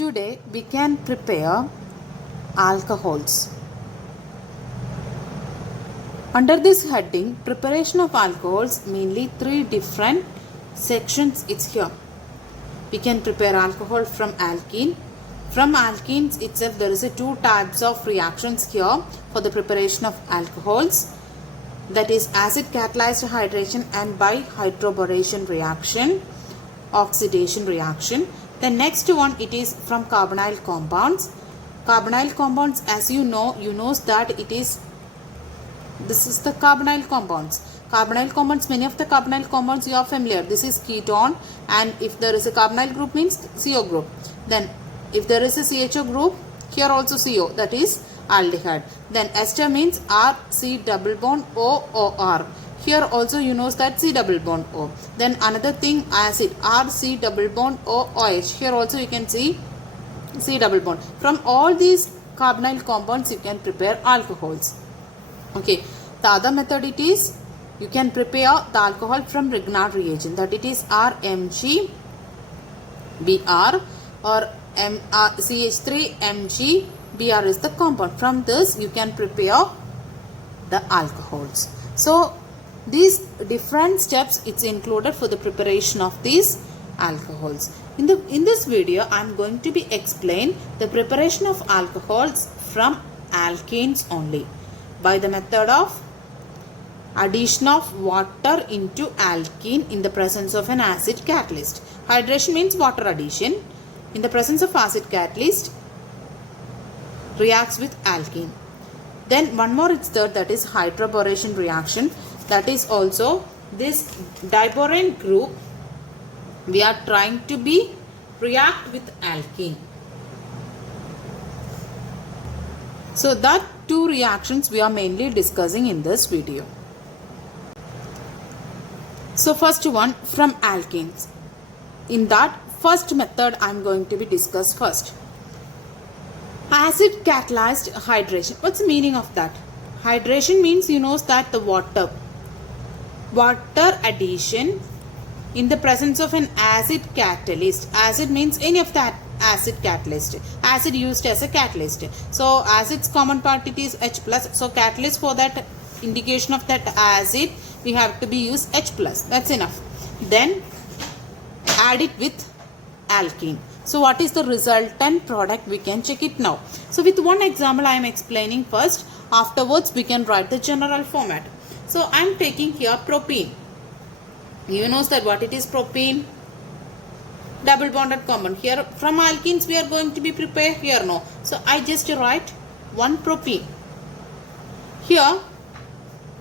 Today we can prepare alcohols. Under this heading, preparation of alcohols, mainly three different sections it's here. We can prepare alcohol from alkene. From alkenes itself there is two types of reactions here for the preparation of alcohols. That is acid catalyzed hydration and bihydroboration reaction, oxidation reaction. The next one, it is from carbonyl compounds. Carbonyl compounds, as you know that this is the carbonyl compounds. Carbonyl compounds, many of the carbonyl compounds you are familiar. This is ketone, and if there is a carbonyl group means CO group. Then if there is a CHO group, here also CO, that is aldehyde. Then ester means R C double bond O O R. Here also you know that C double bond O. Then another thing, acid, R C double bond O OH. Here also you can see C double bond. From all these carbonyl compounds you can prepare alcohols. Okay, the other method it is, you can prepare the alcohol from Grignard reagent, that it is RMG Br or CH3 MgBr is the compound. From this you can prepare the alcohols. So these different steps it's included for the preparation of these alcohols. In this video I am going to be explain the preparation of alcohols from alkanes only by the method of addition of water into alkene in the presence of an acid catalyst. Hydration means water addition. In the presence of acid catalyst reacts with alkene. Then one more is there, that is hydroboration reaction. That is also this diborane group we are trying to be react with alkene. So that two reactions we are mainly discussing in this video. So first one, from alkenes. In that first method I am going to be discussed first. Acid catalyzed hydration. What's the meaning of that? Hydration means that the water addition in the presence of an acid catalyst. Acid means any of that acid catalyst. Acid used as a catalyst. So acid's common part it is H plus. So catalyst, for that indication of that acid we have to be use H plus. That's enough. Then add it with alkene. So what is the resultant product? We can check it now. So with one example I am explaining first. Afterwards we can write the general format. So I am taking here propene. You know that what it is, propene, double bonded compound. Here from alkenes we are going to be prepared, here no. So I just write one propene. Here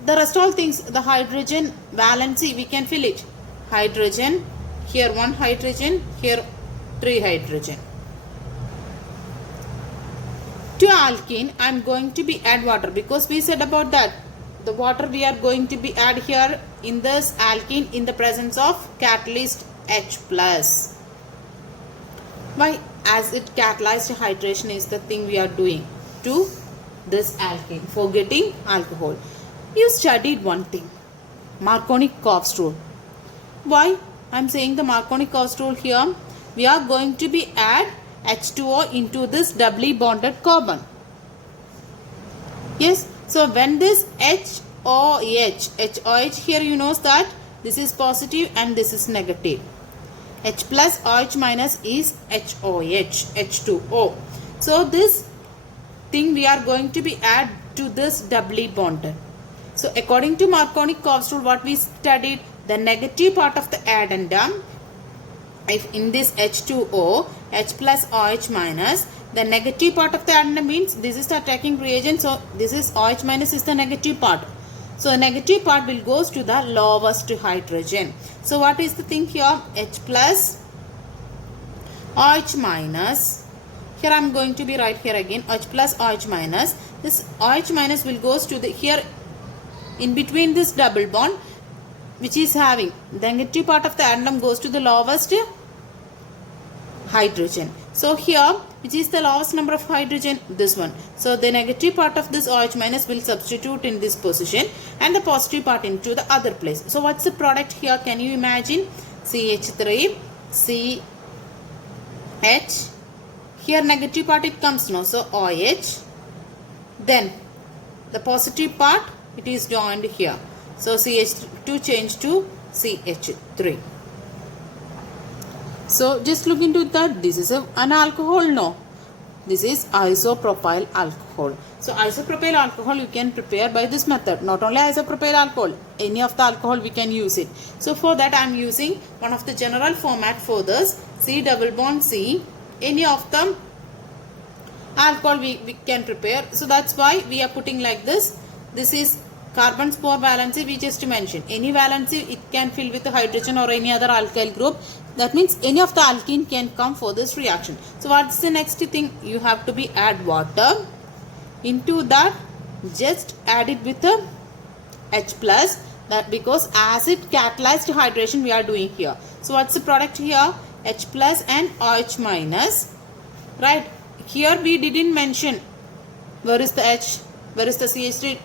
the rest all things, the hydrogen valency we can fill it. Hydrogen, here one hydrogen, here three hydrogen. To alkene I am going to be add water, because we said about that the water we are going to be add here in this alkene in the presence of catalyst H plus. Why? Acid catalyzed hydration is the thing we are doing to this alkene for getting alcohol. You studied one thing, Markovnikov rule. Why I am saying the Markovnikov rule here? We are going to be add H2O into this doubly bonded carbon. Yes. So when this HOH here you know that this is positive and this is negative. H plus OH minus is HOH, H2O. So this thing we are going to be add to this doubly bonded. So according to Markovnikov rule, what we studied, the negative part of the addendum, if in this H2O, H plus OH minus, the negative part of the addendum means this is the attacking reagent. So this is OH minus is the negative part. So the negative part will goes to the lowest hydrogen. So what is the thing here? H plus OH minus. Here I am going to be write here again H plus OH minus. This OH minus will goes to the here in between this double bond, which is having the negative part of the atom goes to the lowest hydrogen. So here, which is the lowest number of hydrogen? This one. So the negative part of this OH minus will substitute in this position and the positive part into the other place. So what's the product here? Can you imagine? CH3, CH, Here negative part it comes now. So OH. Then the positive part it is joined here. So CH2 changed to CH3. So just look into that. This is an alcohol. No. This is isopropyl alcohol. So isopropyl alcohol you can prepare by this method. Not only isopropyl alcohol, any of the alcohol we can use it. So for that I am using one of the general format for this, C double bond C. Any of them alcohol we can prepare. So that's why we are putting like this. This is carbon spore valency we just mentioned. Any valency it can fill with hydrogen or any other alkyl group. That means any of the alkene can come for this reaction. So what's the next thing? You have to be add water. Into that just add it with a H plus, that because acid catalyzed hydration we are doing here. So what's the product here? H plus and OH minus. Right. Here we didn't mention where is the H, where is the CH3.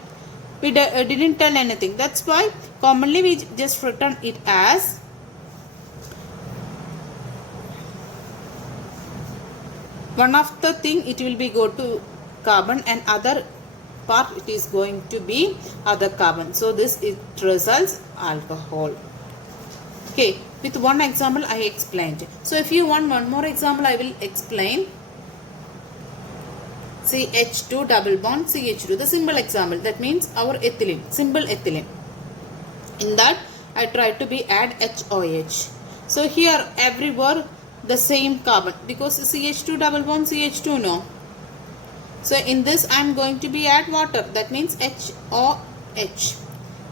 We didn't tell anything. That's why commonly we just written it as one of the thing it will be go to carbon and other part it is going to be other carbon. So this it results alcohol. Okay, with one example I explained. So if you want one more example I will explain. CH2 double bond CH2, the simple example, that means our ethylene, simple ethylene. In that I try to be add HOH. So here everywhere the same carbon because CH2 double bond CH2 no. So in this I am going to be add water, that means HOH.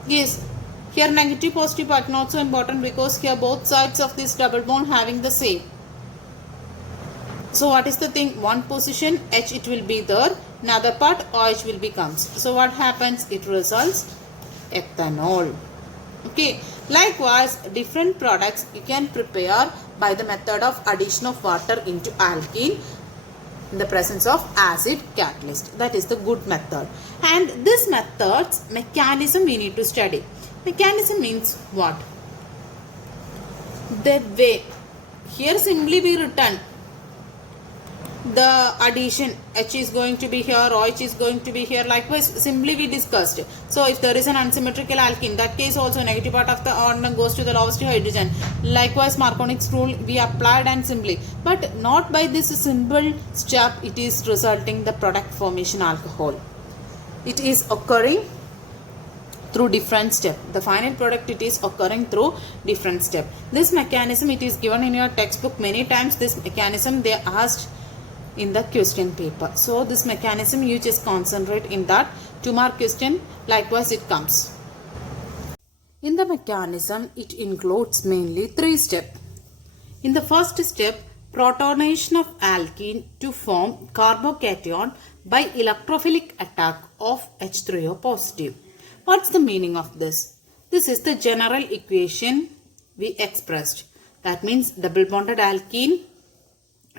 Yes, here negative positive part not so important because here both sides of this double bond having the same. So what is the thing? One position H it will be there, another part OH will be comes. So what happens? It results ethanol. Okay. Likewise, different products you can prepare by the method of addition of water into alkene in the presence of acid catalyst. That is the good method. And this method's mechanism we need to study. Mechanism means what? The way. Here simply we written the addition, H is going to be here, OH is going to be here. Likewise, simply we discussed. So if there is an unsymmetrical alkene, that case also negative part of the order goes to the lowest hydrogen. Likewise, Marconi's rule we applied and simply, but not by this simple step it is resulting the product formation alcohol. It is occurring through different step. The final product it is occurring through different step. This mechanism it is given in your textbook many times. This mechanism they asked in the question paper. So this mechanism you just concentrate in that 2-mark question. Likewise it comes. In the mechanism it includes mainly 3 steps. In the first step, protonation of alkene to form carbocation by electrophilic attack of H3O positive. What's the meaning of this? This is the general equation we expressed. That means double bonded alkene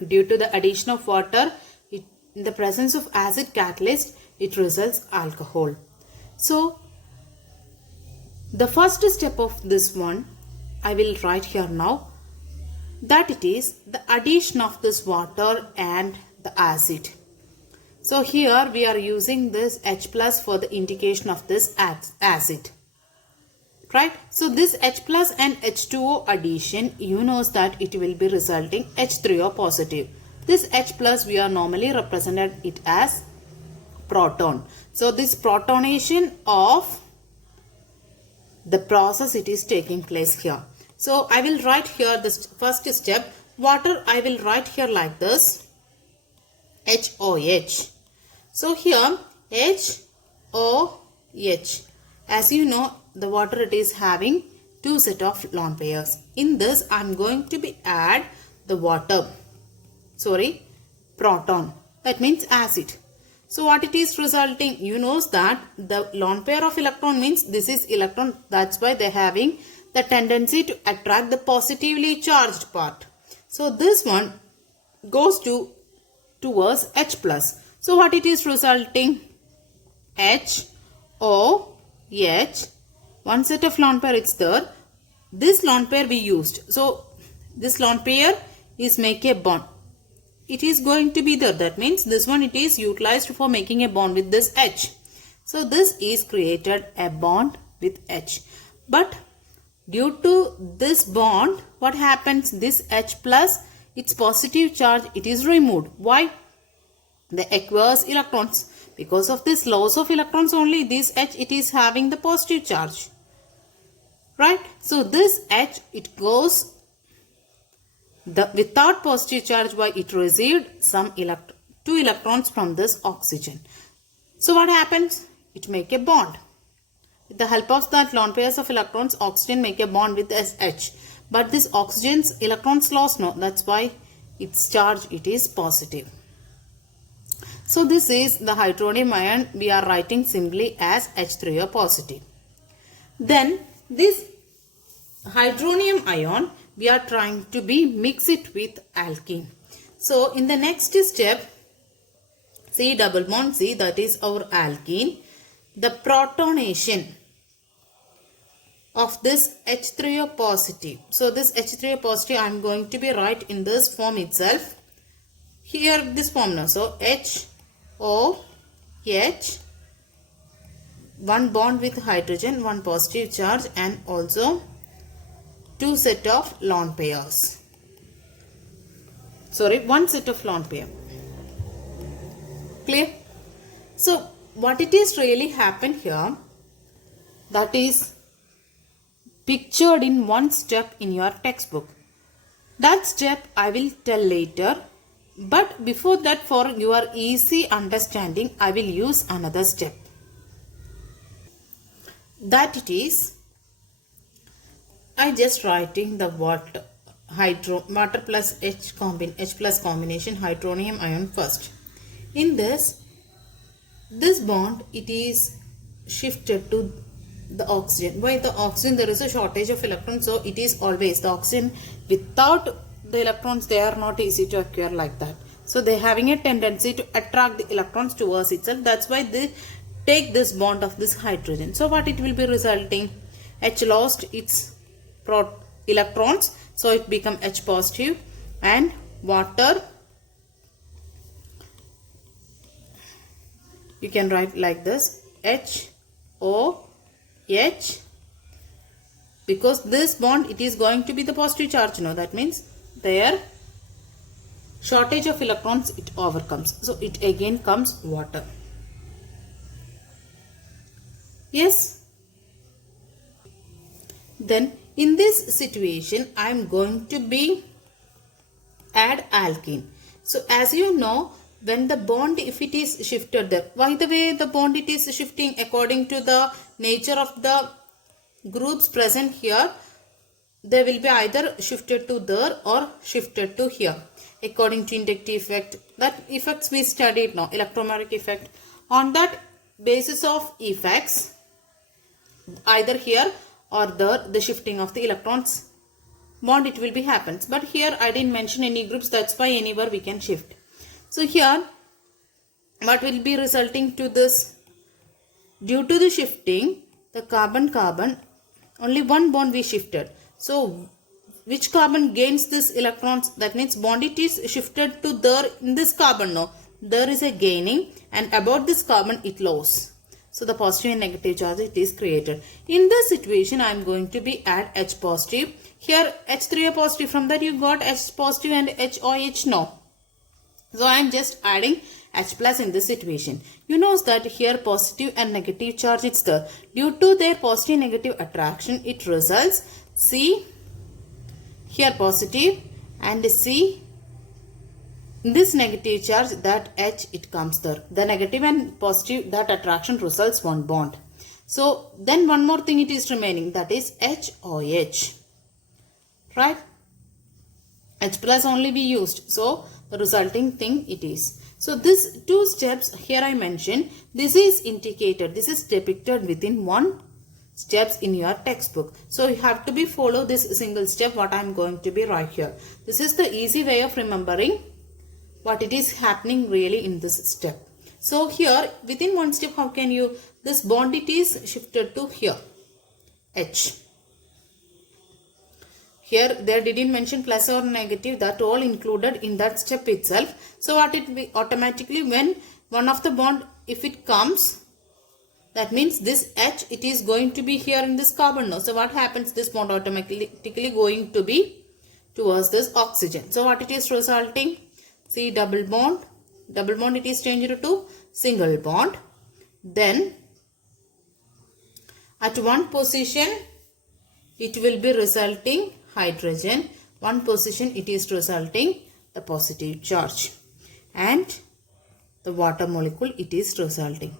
due to the addition of water in the presence of acid catalyst it results alcohol. So the first step of this one I will write here now, that it is the addition of this water and the acid. So here we are using this H plus for the indication of this acid. Right? So this H plus and H2O addition, you know that it will be resulting H3O positive. This H plus we are normally represented it as proton. So this protonation of the process it is taking place here. So I will write here this first step. Water I will write here like this, HOH. So here HOH. As you know, the water it is having 2 set of lone pairs. In this I am going to be add the proton. That means acid. So what it is resulting, you know that the lone pair of electron means this is electron. That's why they are having the tendency to attract the positively charged part. So this one goes towards H plus. So what it is resulting? HOH. One set of lone pair is there. This lone pair we used. So this lone pair is make a bond. it is going to be there. That means this one it is utilized for making a bond with this H. So this is created a bond with H. But due to this bond, what happens? This H plus its positive charge, it is removed. Why? The aqueous electrons. Because of this loss of electrons only, this H it is having the positive charge. Right? So this H it goes without positive charge. Why? It received some 2 electrons from this oxygen. So what happens? It make a bond. With the help of that lone pairs of electrons, oxygen make a bond with SH. But this oxygen's electrons lost. No, that's why its charge it is positive. So this is the hydronium ion. We are writing simply as H3O positive. Then this hydronium ion we are trying to mix it with alkene. So in the next step, C double bond C, that is our alkene. The protonation of this H3O positive. So this H3O positive I am going to be write in this form itself. Here this form now. So HOH, one bond with hydrogen, one positive charge, and also 2 set of lone pairs. Sorry, 1 set of lone pair. Clear? So what it is really happened here, that is pictured in one step in your textbook. That step I will tell later, but before that, for your easy understanding, I will use another step. That it is, I just writing the water plus H plus combination hydronium ion first. In this bond it is shifted to the oxygen. Why the oxygen? There is a shortage of electrons, so it is always the oxygen. Without the electrons, they are not easy to acquire like that. So they having a tendency to attract the electrons towards itself. That's why they take this bond of this hydrogen. So what it will be resulting? H lost its electrons, so it become H positive, and water you can write like this HOH, because this bond it is going to be the positive charge now. That means their shortage of electrons it overcomes. So it again comes water. Yes. Then in this situation I am going to add alkene. So as you know, when the bond if it is shifted there, by the way the bond it is shifting according to the nature of the groups present here, they will be either shifted to there or shifted to here according to inductive effect. That effects we studied now, electromagnetic effect. On that basis of effects, either here or there, the shifting of the electrons bond it will be happens. But here I didn't mention any groups, that's why anywhere we can shift. So here what will be resulting to this? Due to the shifting, the carbon only one bond we shifted. So which carbon gains this electrons? That means bond it is shifted to there in this carbon now. There is a gaining, and about this carbon it loss. So the positive and negative charge it is created. In this situation I am going to add H positive. Here H3O positive, from that you got H positive and HOH now. So I am just adding H plus in this situation. You know that here positive and negative charge it's there. Due to their positive negative attraction, it results C here positive and C this negative charge, that H it comes there. The negative and positive, that attraction results one bond. So then one more thing it is remaining, that is HOH. Right? H plus only be used. So the resulting thing it is. So this 2 steps here I mentioned, this is indicated, this is depicted within 1 steps in your textbook. So you have to follow this single step what I am going to be right here. This is the easy way of remembering what it is happening really in this step. So here within 1 step, how can you, this bond it is shifted to here H. Here they didn't mention plus or negative, that all included in that step itself. So what it be automatically, when one of the bond, if it comes, that means this H, it is going to be here in this carbon now. So what happens, this bond automatically going to be towards this oxygen. So what it is resulting, see double bond it is changed to single bond. Then at one position it will be resulting hydrogen, one position it is resulting the positive charge, and the water molecule it is resulting.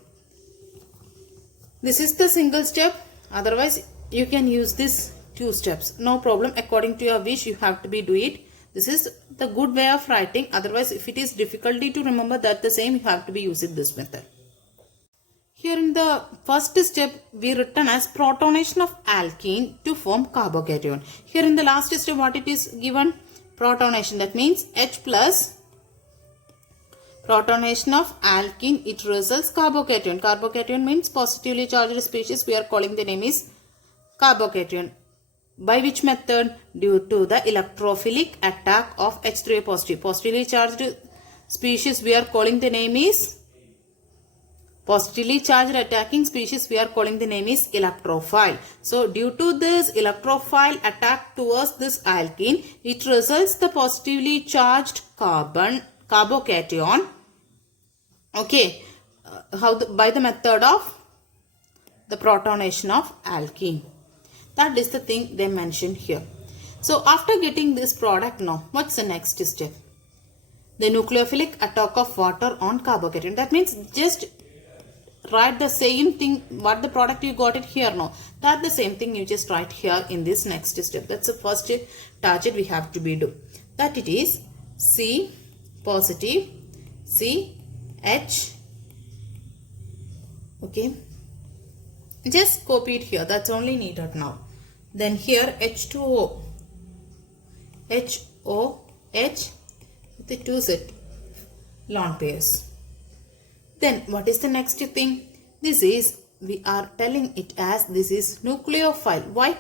This is the single step, otherwise you can use this two steps, no problem. According to your wish you have to be do it. This is the good way of writing, otherwise if it is difficulty to remember that the same, you have to be using this method. Here in the first step we written as protonation of alkene to form carbocation. Here in the last step what it is given, protonation, that means H plus protonation of alkene, it results carbocation. Carbocation means positively charged species, we are calling the name is carbocation. By which method? Due to the electrophilic attack of H3O positive. Positively charged species we are calling the name is positively charged attacking species, we are calling the name is electrophile. So due to this electrophile attack towards this alkene, it results the positively charged carbocation. Okay, by the method of the protonation of alkene. That is the thing they mentioned here. So after getting this product now, what's the next step? The nucleophilic attack of water on carbocation. That means just write the same thing, what the product you got it here now. That the same thing you just write here in this next step. That's the first target we have to be do. That it is C positive, C, H. Okay. Just copy it here. That's only needed now. Then here H2O. HOH with the 2 set lone pairs. Then what is the next thing? This is, we are telling it as this is nucleophile. Why?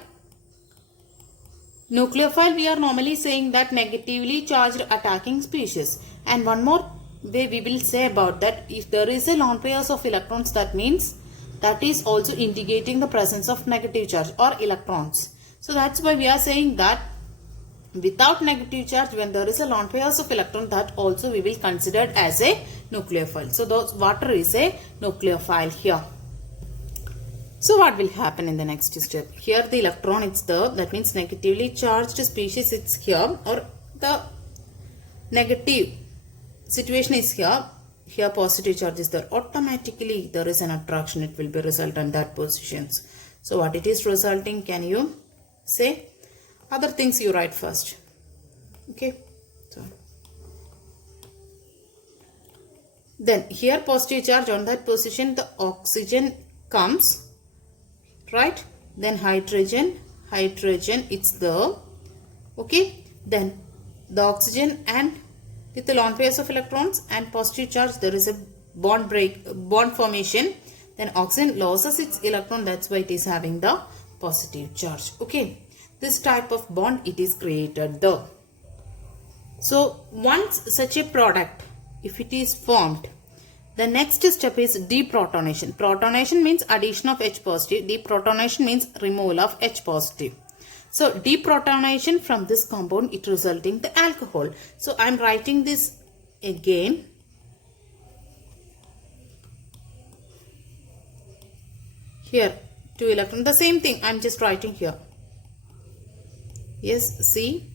Nucleophile, we are normally saying that negatively charged attacking species. And one more way we will say about that, if there is a lone pairs of electrons, that means that is also indicating the presence of negative charge or electrons. So that's why we are saying that without negative charge, when there is a lone pairs of electron, that also we will consider as a nucleophile. So those water is a nucleophile here. So what will happen in the next step? Here the electron it's there, that means negatively charged species it's here, or the negative situation is here. Here positive charge is there. Automatically there is an attraction, it will be result on that positions. So what it is resulting, can you say? Other things you write first. Okay. So then here positive charge on that position, the oxygen comes, right? Then hydrogen it's there. Okay. Then the oxygen and with the lone pairs of electrons and positive charge, there is a bond formation. Then oxygen loses its electron, that's why it is having the positive charge. Okay. This type of bond it is created though. So once such a product, if it is formed, the next step is deprotonation. Protonation means addition of H positive. Deprotonation means removal of H positive. So deprotonation from this compound, it resulting the alcohol. So I am writing this again. Here 2 electrons, the same thing I am just writing here. Yes, C.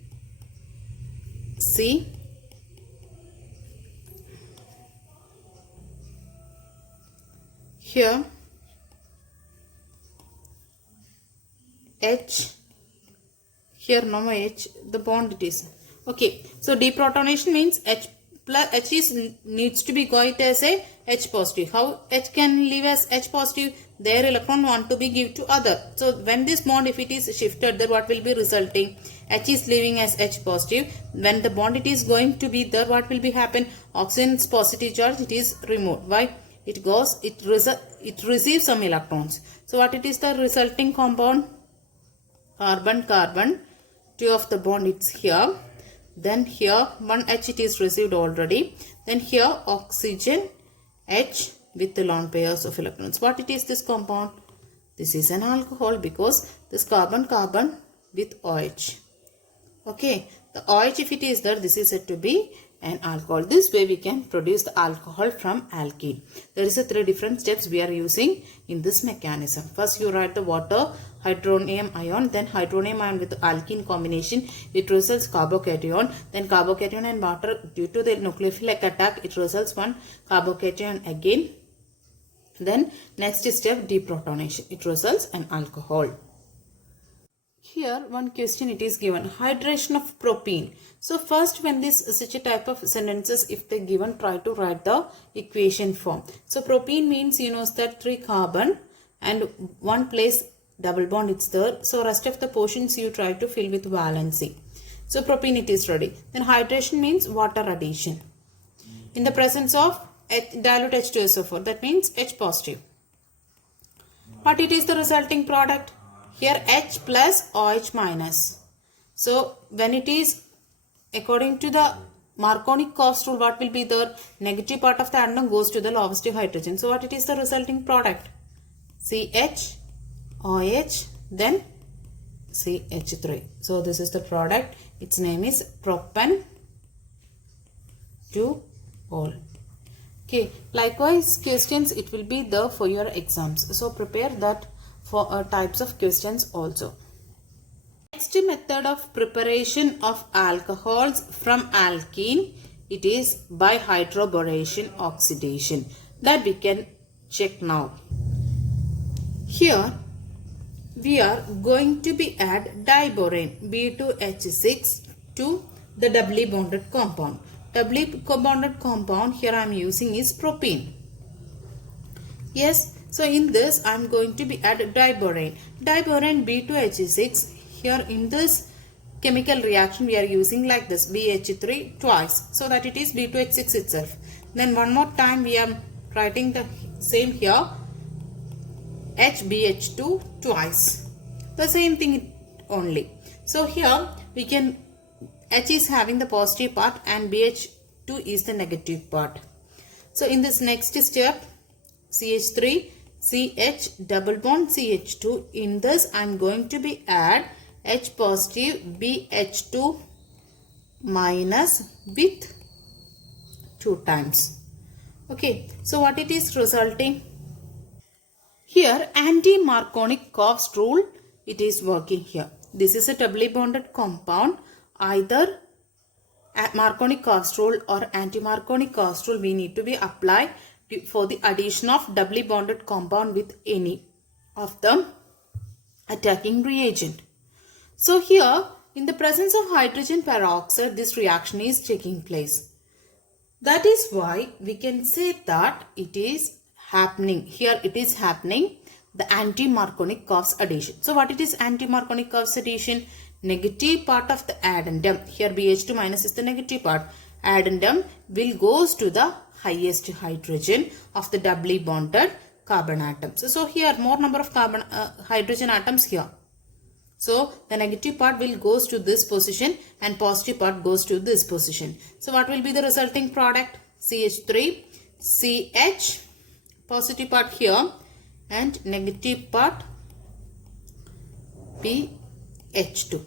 Here H. Here no more H, the bond it is. Okay, so deprotonation means H plus H is needs to be got as a H positive. How H can leave as H positive? Their electron want to be give to other. So when this bond, if it is shifted, then what will be resulting? H is leaving as H positive. When the bond it is going to be there, what will be happen? Oxygen's positive charge it is removed. Why? It goes, it receives some electrons. So what it is the resulting compound? Carbon, carbon. 2 of the bond it's here. Then here 1 H it is received already. Then here oxygen H with the lone pairs of electrons. What it is this compound? This is an alcohol because this carbon with OH. Okay, the OH if it is there, this is said to be an alcohol. This way we can produce the alcohol from alkene. There is a 3 different steps we are using in this mechanism. First you write the water, hydronium ion, then hydronium ion with alkene combination, it results carbocation. Then carbocation and water, due to the nucleophilic attack, it results one carbocation again. Then next step, deprotonation, it results an alcohol. Here one question it is given, hydration of propene. So first when this such a type of sentences if they given, try to write the equation form. So propene means you know that 3 carbon and 1 place double bond it's there. So rest of the portions you try to fill with valency. So propene it is ready. Then hydration means water addition. In the presence of dilute H2SO4, that means H positive. What it is the resulting product? Here H plus OH minus. So when it is according to the Markovnikov rule, what will be the negative part of the atom goes to the lowest hydrogen. So what it is the resulting product? CH, OH, then CH3. So this is the product. Its name is propan 2 ol. Okay. Likewise questions it will be there for your exams. So prepare that for types of questions also. Next method of preparation of alcohols from alkene, it is by hydroboration oxidation, that we can check now. Here we are going to be add diborane B2H6 to the doubly bonded compound. Doubly bonded compound here I am using is propene. Yes. So in this I am going to be add diborane. Diborane B2H6. Here in this chemical reaction we are using like this BH3 twice. So that it is B2H6 itself. Then one more time we are writing the same here HBH2 twice. The same thing only. So here we can H is having the positive part and BH2 is the negative part. So in this next step CH3 CH double bond CH2. In this I am going to be add H positive BH2 minus with 2 times. Okay. So what it is resulting? Here anti-Markovnikov rule it is working here. This is a doubly bonded compound. Either Markovnikov rule or anti-Markovnikov rule we need to be applied for the addition of doubly bonded compound with any of the attacking reagent. So here in the presence of hydrogen peroxide this reaction is taking place. That is why we can say that it is happening. Here it is happening the anti-Markovnikov's addition. So what it is anti-Markovnikov's addition? Negative part of the addendum. Here BH2 minus is the negative part. Addendum will goes to the highest hydrogen of the doubly bonded carbon atoms. So here more number of carbon hydrogen atoms here. So the negative part will goes to this position and positive part goes to this position. So what will be the resulting product? CH3 CH, positive part here and negative part BH2.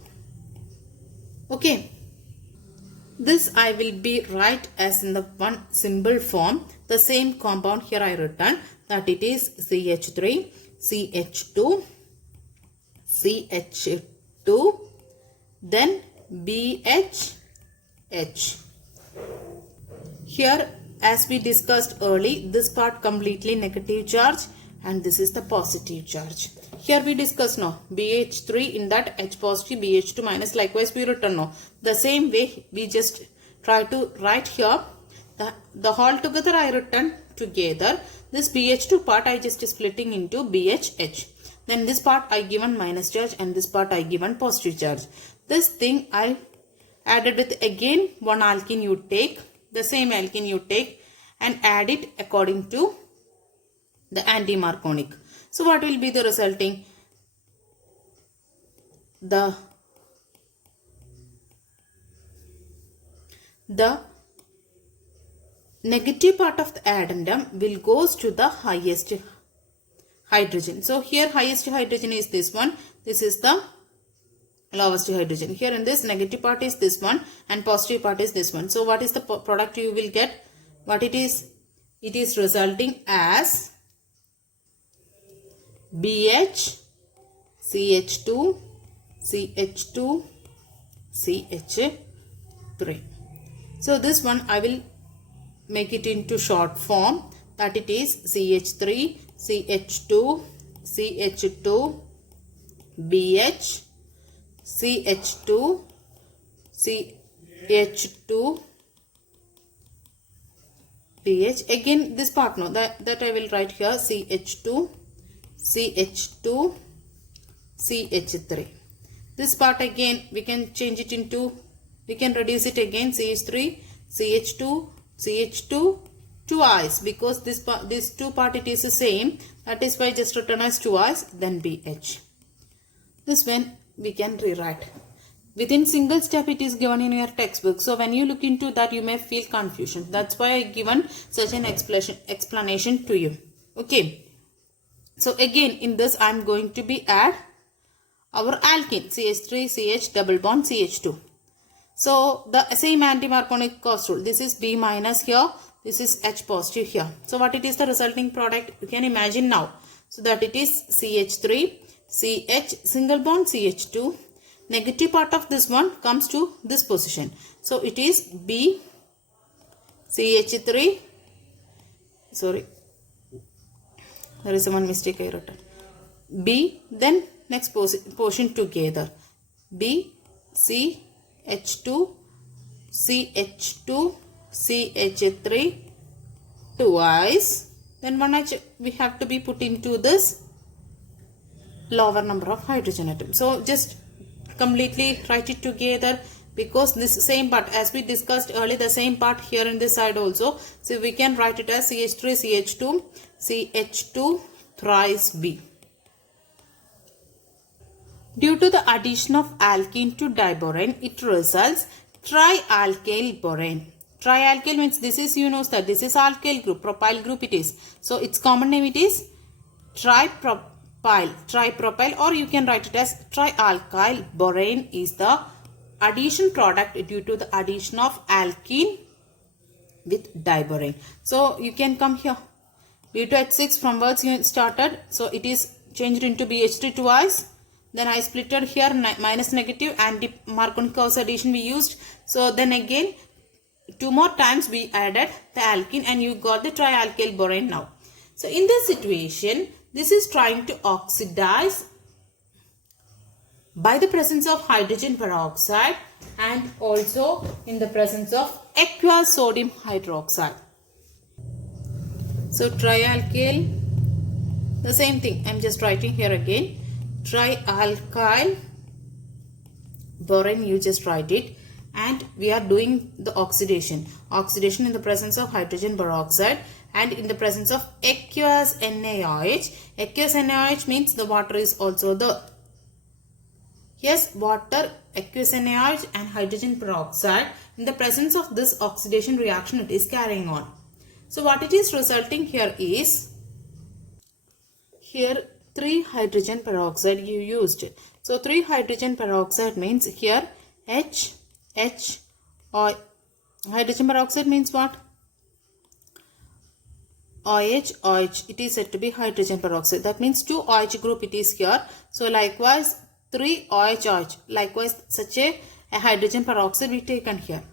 Okay. This I will be write as in the one symbol form. The same compound here I written that it is CH3, CH2, CH2, then BH, H. Here as we discussed early, this part completely negative charge and this is the positive charge. Here we discuss now BH3 in that H positive BH2 minus, likewise we written now. The same way we just try to write here the whole together I written together. This BH2 part I just splitting into BHH. Then this part I given minus charge and this part I given positive charge. This thing I added with again one alkene you take, the same alkene you take and add it according to the anti-Markovnik. So what will be the resulting? The the negative part of the addendum will goes to the highest hydrogen. So here highest hydrogen is this one. This is the lowest hydrogen. Here in this negative part is this one and positive part is this one. So what is the product you will get? What it is? It is resulting as BH, CH2, CH2, CH3. So this one I will make it into short form, that it is CH3, CH2, CH2, BH, CH2, CH2, BH. Again this part, no, that I will write here, CH2, CH2, CH3. This part again we can change it into, we can reduce it again, CH3, CH2, CH2 twice, because this two part it is the same, that is why just written as twice, then BH. This one we can rewrite. Within single step it is given in your textbook. So when you look into that you may feel confusion. That's why I given such an explanation to you. Okay. So again in this I am going to be add our alkene CH3 CH double bond CH2. So the same anti-Marconic cross rule. This is B minus here. This is H positive here. So what it is the resulting product? You can imagine now. So that it is CH3 CH single bond CH2. Negative part of this one comes to this position. So it is B CH3. Sorry. There is one mistake I wrote. B, then next portion together. B, C, H2, CH2, CH3 twice. Then one H we have to be put into this lower number of hydrogen atoms. So just completely write it together, because this same part as we discussed earlier, the same part here in this side also. So we can write it as CH3, CH2, CH2 thrice B. Due to the addition of alkene to diborane, it results trialkyl borane. Trialkyl means this is, you know that this is alkyl group, propyl group it is. So its common name it is tripropyl, or you can write it as trialkyl borane is the addition product due to the addition of alkene with diborane. So you can come here. B2H6 from words you started. So it is changed into BH3 twice. Then I splitted here minus negative anti-Marconic cross addition we used. So then again 2 more times we added the alkene and you got the trialkyl borane now. So in this situation, this is trying to oxidize by the presence of hydrogen peroxide and also in the presence of aqueous sodium hydroxide. So trialkyl, the same thing, I am just writing here again. Trialkyl borane, you just write it, and we are doing the oxidation in the presence of hydrogen peroxide and in the presence of aqueous NaOH. Aqueous NaOH means the water is also there. Yes, water, aqueous NaOH and hydrogen peroxide, in the presence of this oxidation reaction it is carrying on. So what it is resulting here is, here 3 hydrogen peroxide you used. So 3 hydrogen peroxide means here H, or hydrogen peroxide means what? OH, it is said to be hydrogen peroxide. That means 2 OH group it is here. So likewise 3 OH, likewise such a hydrogen peroxide we taken here.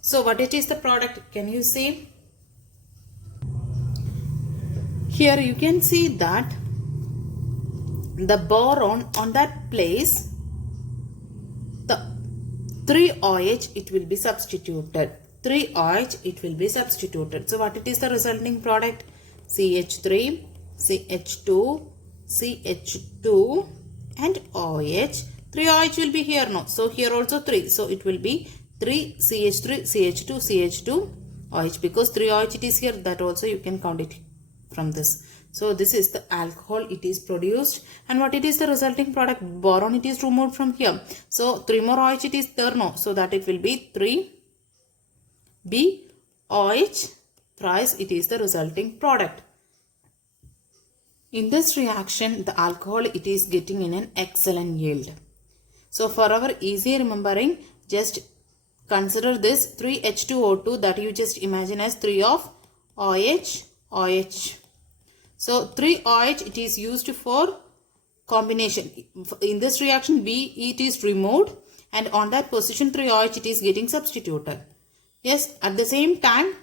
So what it is the product? Can you see? Here you can see that the boron on that place, the 3 OH it will be substituted. 3 OH it will be substituted. So what it is the resulting product? CH3, CH2, CH2 and OH. 3 OH will be here now. So here also 3. So it will be 3 CH3, CH2, CH2 OH, because 3 OH it is here, that also you can count it from this. So this is the alcohol it is produced, and what it is the resulting product? Boron it is removed from here. So 3 more OH it is there now, so that it will be 3 B OH, thrice it is the resulting product. In this reaction, the alcohol it is getting in an excellent yield. So for our easy remembering, just consider this 3H2O2 that you just imagine as 3 of OH, OH. So 3OH it is used for combination. In this reaction, B it is removed and on that position 3OH it is getting substituted. Yes, at the same time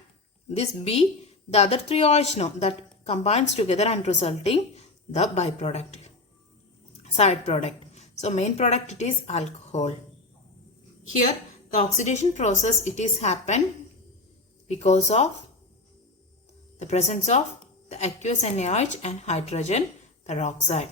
this B, the other 3OH no, that combines together and resulting the byproduct, side product. So main product it is alcohol. Here the oxidation process it is happen because of the presence of the aqueous NaOH and hydrogen peroxide.